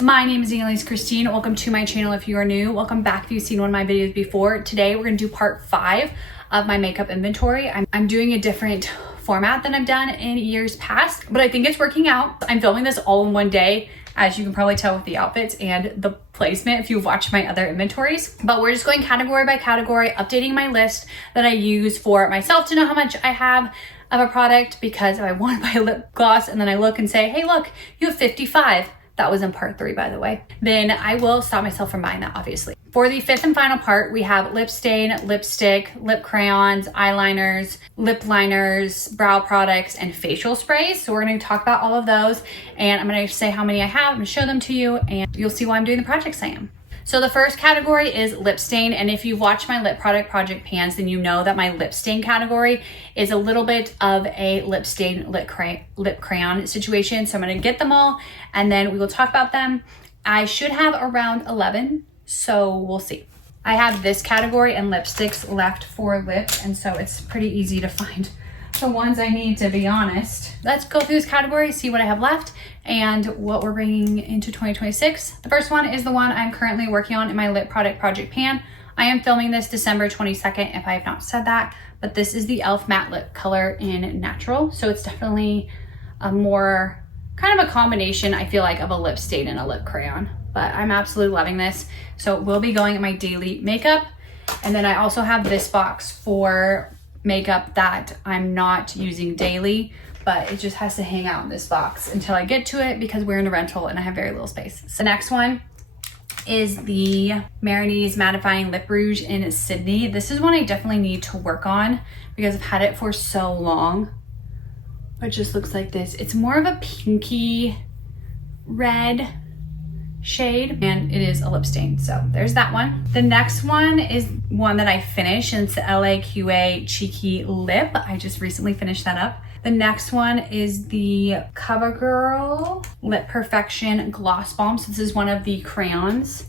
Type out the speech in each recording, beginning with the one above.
My name is Annelisekristinereads. Welcome to my channel if you are new. Welcome back if you've seen one of my videos before. Today we're gonna do part 5 of my makeup inventory. I'm doing a different format than I've done in years past, but I think it's working out. I'm filming this all in one day, as you can probably tell with the outfits and the placement if you've watched my other inventories. But we're just going category by category, updating my list that I use for myself to know how much I have of a product, because if I want to buy a lip gloss and then I look and say, hey, look, you have 55. That was in part 3, by the way. Then I will stop myself from buying that, obviously. For the 5th and final part, we have lip stain, lipstick, lip crayons, eyeliners, lip liners, brow products, and facial sprays. So we're gonna talk about all of those, and I'm gonna say how many I have, I'm gonna show them to you, and you'll see why I'm doing the projects I am. So the first category is lip stain, and if you've watched my lip product project pans, then you know that my lip stain category is a little bit of a lip stain, lip crayon situation. So I'm gonna get them all, and then we will talk about them. I should have around 11, so we'll see. I have this category and lipsticks left for lips, and so it's pretty easy to find the ones I need, to be honest. Let's go through this category, see what I have left and what we're bringing into 2026. The first one is the one I'm currently working on in my lip product project pan. I am filming this December 22nd, if I have not said that, but this is the e.l.f. matte lip color in natural. So it's definitely a more kind of a combination, I feel like, of a lip stain and a lip crayon, but I'm absolutely loving this. So it will be going in my daily makeup. And then I also have this box for makeup that I'm not using daily, but it just has to hang out in this box until I get to it, because we're in a rental and I have very little space. So the next one is the Marinese Mattifying Lip Rouge in Sydney. This is one I definitely need to work on because I've had it for so long. It just looks like this. It's more of a pinky red shade, and it is a lip stain. So there's that one. The next one is one that I finished, and it's the LAQA Cheeky Lip. I just recently finished that up. The next one is the CoverGirl Lip Perfection Gloss Balm. So this is one of the crayons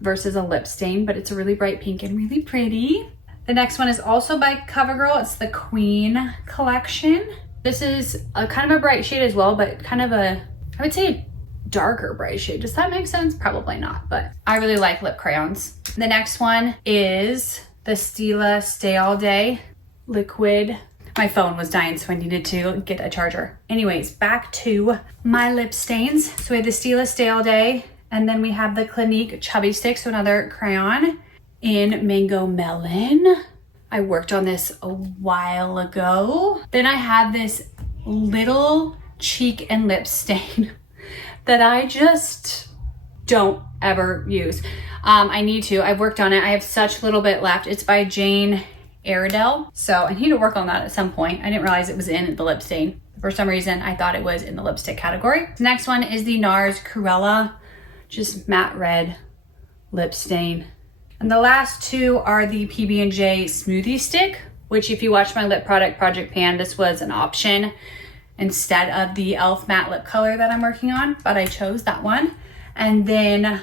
versus a lip stain, but it's a really bright pink and really pretty. The next one is also by CoverGirl. It's the Queen Collection. This is a kind of a bright shade as well, but kind of a, I would say, darker bright shade. Does that make sense? Probably not, but I really like lip crayons. The next one is the Stila Stay All Day Liquid. My phone was dying, so I needed to get a charger. Anyways, back to my lip stains. So we have the Stila Stay All Day, and then we have the Clinique Chubby Stick, so another crayon in Mango Melon. I worked on this a while ago. Then I have this little cheek and lip stain that I just don't ever use. I need to. I've worked on it. I have such little bit left. It's by Jane Iredale. So I need to work on that at some point. I didn't realize it was in the lip stain. For some reason, I thought it was in the lipstick category. The next one is the NARS Cruella, just matte red lip stain. And the last two are the PB&J Smoothie Stick, which if you watch my lip product project pan, this was an option instead of the e.l.f. matte lip color that I'm working on, but I chose that one. And then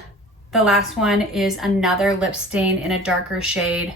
the last one is another lip stain in a darker shade,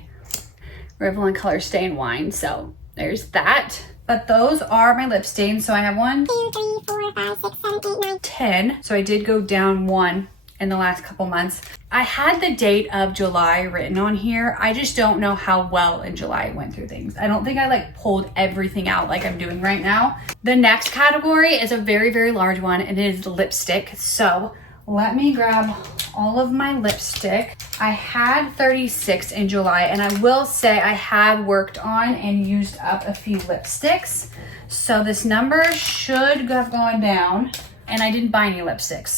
Revlon Color Stain Wine. So there's that. But those are my lip stains. So I have 1, 2, 3, 4, 5, 6, 7, 8, 9, 10. So I did go down 1 in the last couple months. I had the date of July written on here. I just don't know how well in July I went through things. I don't think I like pulled everything out like I'm doing right now. The next category is a very, very large one, and it is lipstick. So let me grab all of my lipstick. I had 36 in July, and I will say I have worked on and used up a few lipsticks. So this number should have gone down. And I didn't buy any lipsticks.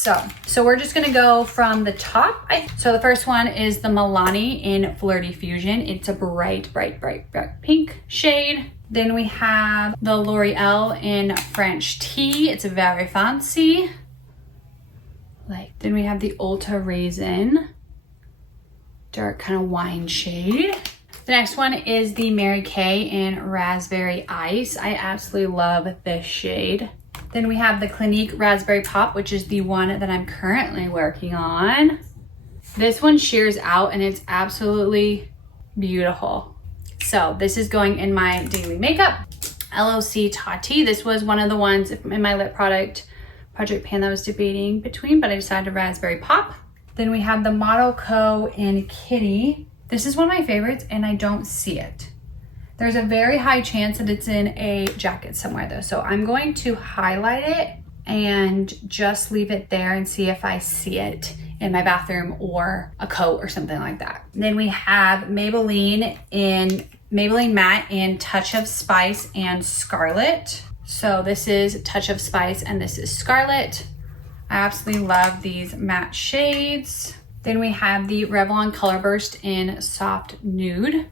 So we're just gonna go from the top. So the first one is the Milani in Flirty Fusion. It's a bright, bright, bright, bright pink shade. Then we have the L'Oreal in French Tea. It's very fancy. Then we have the Ulta Raisin, dark kind of wine shade. The next one is the Mary Kay in Raspberry Ice. I absolutely love this shade. Then we have the Clinique Raspberry Pop, which is the one that I'm currently working on. This one shears out and it's absolutely beautiful. So this is going in my daily makeup. LOC Tati. This was one of the ones in my lip product project pan that I was debating between, but I decided Raspberry Pop. Then we have the Model Co. in Kitty. This is one of my favorites and I don't see it. There's a very high chance that it's in a jacket somewhere though. So I'm going to highlight it and just leave it there and see if I see it in my bathroom or a coat or something like that. Then we have Maybelline Matte in Touch of Spice and Scarlet. So this is Touch of Spice and this is Scarlet. I absolutely love these matte shades. Then we have the Revlon Color Burst in Soft Nude.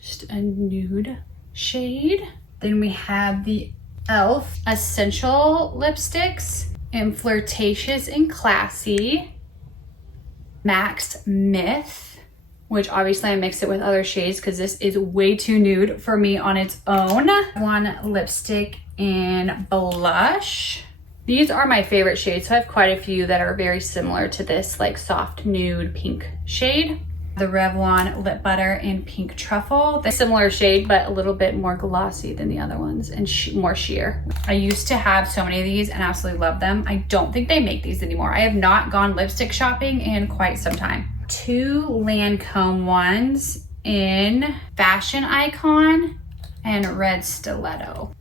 Just a nude shade. Then we have the e.l.f. Essential Lipsticks in Flirtatious and Classy. Max Myth, which obviously I mixed it with other shades because this is way too nude for me on its own. One lipstick in Blush. These are my favorite shades, so I have quite a few that are very similar to this like soft nude pink shade. The Revlon Lip Butter in Pink Truffle. The similar shade, but a little bit more glossy than the other ones and more sheer. I used to have so many of these and absolutely love them. I don't think they make these anymore. I have not gone lipstick shopping in quite some time. 2 Lancome ones in Fashion Icon and Red Stiletto.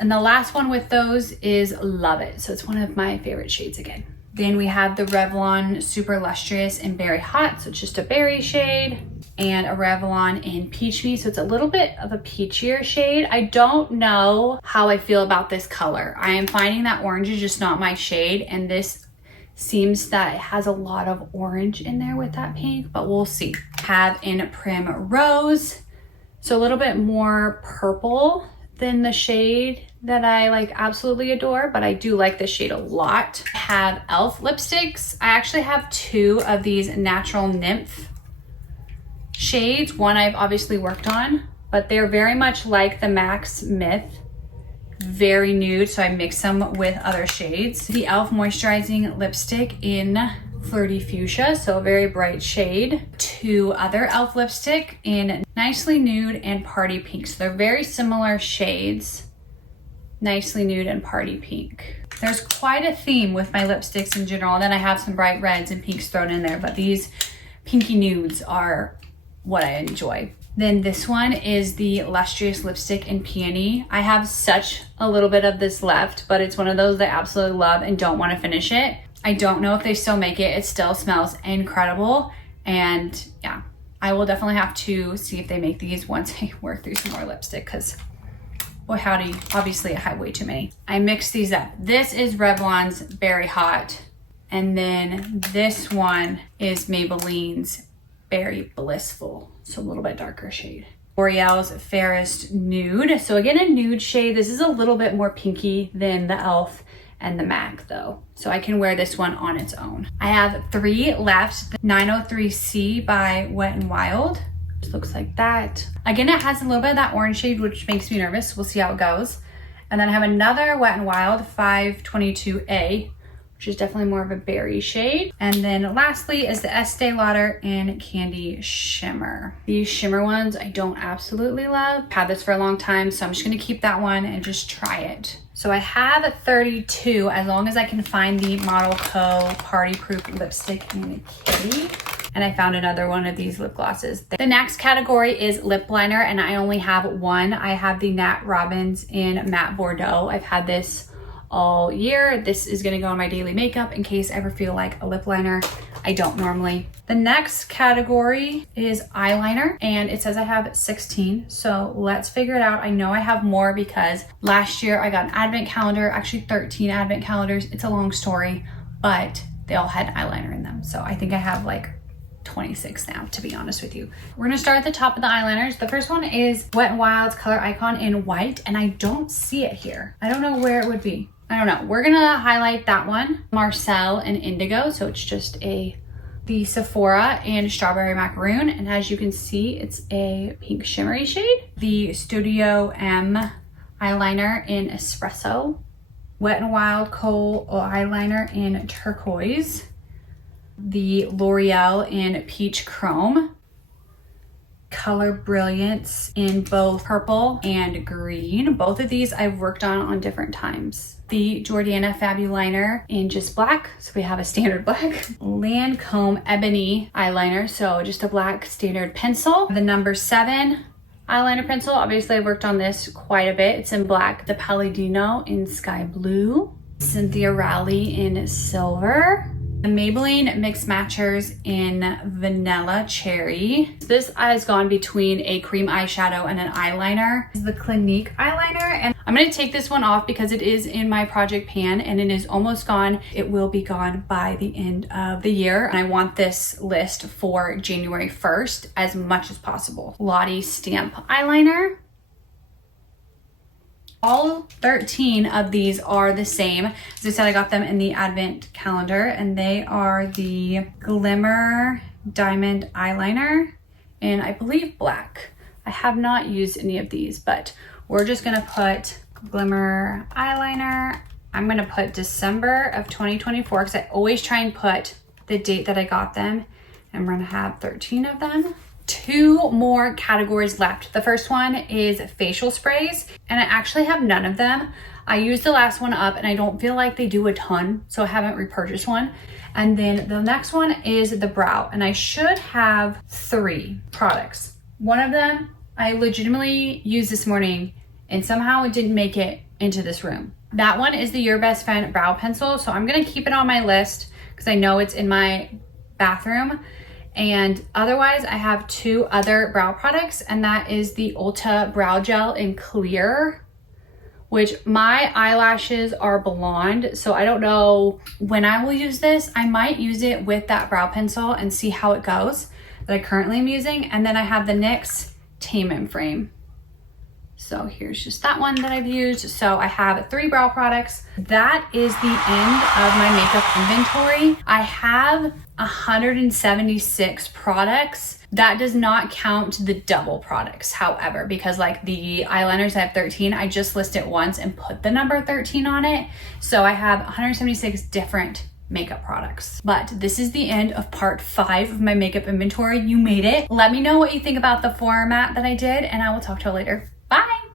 And the last one with those is Love It. So it's one of my favorite shades again. Then we have the Revlon Super Lustrous in Berry Hot. So it's just a berry shade, and a Revlon in Peach Me. So it's a little bit of a peachier shade. I don't know how I feel about this color. I am finding that orange is just not my shade. And this seems that it has a lot of orange in there with that pink, but we'll see. Have in Prim Rose. So a little bit more purple than the shade that I like absolutely adore, but I do like this shade a lot. I have e.l.f. lipsticks. I actually have 2 of these Natural Nymph shades. One I've obviously worked on, but they're very much like the Max Myth, very nude, so I mix them with other shades. The e.l.f. moisturizing lipstick in Flirty Fuchsia, so a very bright shade. 2 other e.l.f. lipstick in Nicely Nude and Party Pink. So they're very similar shades. Nicely Nude and Party Pink. There's quite a theme with my lipsticks in general. And then I have some bright reds and pinks thrown in there, but these pinky nudes are what I enjoy. Then this one is the Lustrous lipstick in Peony. I have such a little bit of this left, but it's one of those that I absolutely love and don't want to finish it. I don't know if they still make it. It still smells incredible. And yeah, I will definitely have to see if they make these once I work through some more lipstick, because boy howdy, obviously I have way too many. I mixed these up. This is Revlon's Berry Hot. And then this one is Maybelline's Berry Blissful. So a little bit darker shade. L'Oreal's Fairest Nude. So again, a nude shade. This is a little bit more pinky than the e.l.f. and the MAC though. So I can wear this one on its own. I have 3 left. The 903C by Wet n Wild. Just looks like that. Again, it has a little bit of that orange shade, which makes me nervous. We'll see how it goes. And then I have another Wet n Wild 522A, which is definitely more of a berry shade. And then lastly is the Estee Lauder in Candy Shimmer. These shimmer ones I don't absolutely love. I've had this for a long time, so I'm just gonna keep that one and just try it. So I have 32, as long as I can find the Model Co. Party Proof lipstick in Kitty. And I found another one of these lip glosses. The next category is lip liner, and I only have one. I have the Nat Robbins in Matte Bordeaux. I've had this all year. This is gonna go on my daily makeup in case I ever feel like a lip liner. I don't normally. The next category is eyeliner, and it says I have 16, so let's figure it out. I know I have more because last year I got an advent calendar, actually 13 advent calendars. It's a long story, but they all had eyeliner in them. So I think I have like 26 now, to be honest with you. We're gonna start at the top of the eyeliners. The first one is Wet n Wild's Color Icon in White, and I don't see it here. I don't know where it would be. I don't know. We're gonna highlight that one. Marcel in Indigo, so it's just the Sephora in Strawberry Macaroon, and as you can see, it's a pink shimmery shade. The Studio M eyeliner in Espresso. Wet n Wild Kohl eyeliner in Turquoise. The L'Oreal in Peach Chrome. Color Brilliance in both purple and green. Both of these I've worked on different times. The Jordana Fabuliner in just black, so we have a standard black. Lancome Ebony eyeliner, so just a black standard pencil. The number 7 eyeliner pencil, obviously I worked on this quite a bit. It's in black. The Palladino in sky blue. Cynthia Rowley in silver. The Maybelline Mix Matchers in Vanilla Cherry. This has gone between a cream eyeshadow and an eyeliner. This is the Clinique eyeliner, and I'm gonna take this one off because it is in my project pan and it is almost gone. It will be gone by the end of the year, and I want this list for January 1st as much as possible. Lottie Stamp eyeliner. All 13 of these are the same. As I said, I got them in the advent calendar, and they are the Glimmer Diamond Eyeliner in, I believe, black. I have not used any of these, but we're just gonna put Glimmer Eyeliner. I'm gonna put December of 2024 because I always try and put the date that I got them, and we're gonna have 13 of them. 2 more categories left. The first one is facial sprays, and I actually have none of them. I used the last one up and I don't feel like they do a ton, so I haven't repurchased one. And then the next one is the brow, and I should have 3 products. One of them I legitimately used this morning and somehow it didn't make it into this room. That one is the Your Best Friend brow pencil, so I'm gonna keep it on my list because I know it's in my bathroom. And otherwise, I have 2 other brow products, and that is the Ulta Brow Gel in Clear, which my eyelashes are blonde, so I don't know when I will use this. I might use it with that brow pencil and see how it goes that I currently am using. And then I have the NYX Tame and Frame. So here's just that one that I've used. So I have 3 brow products. That is the end of my makeup inventory. I have 176 products. That does not count the double products, however, because like the eyeliners, I have 13. I just listed it once and put the number 13 on it. So I have 176 different makeup products. But this is the end of part 5 of my makeup inventory. You made it. Let me know what you think about the format that I did, and I will talk to you later.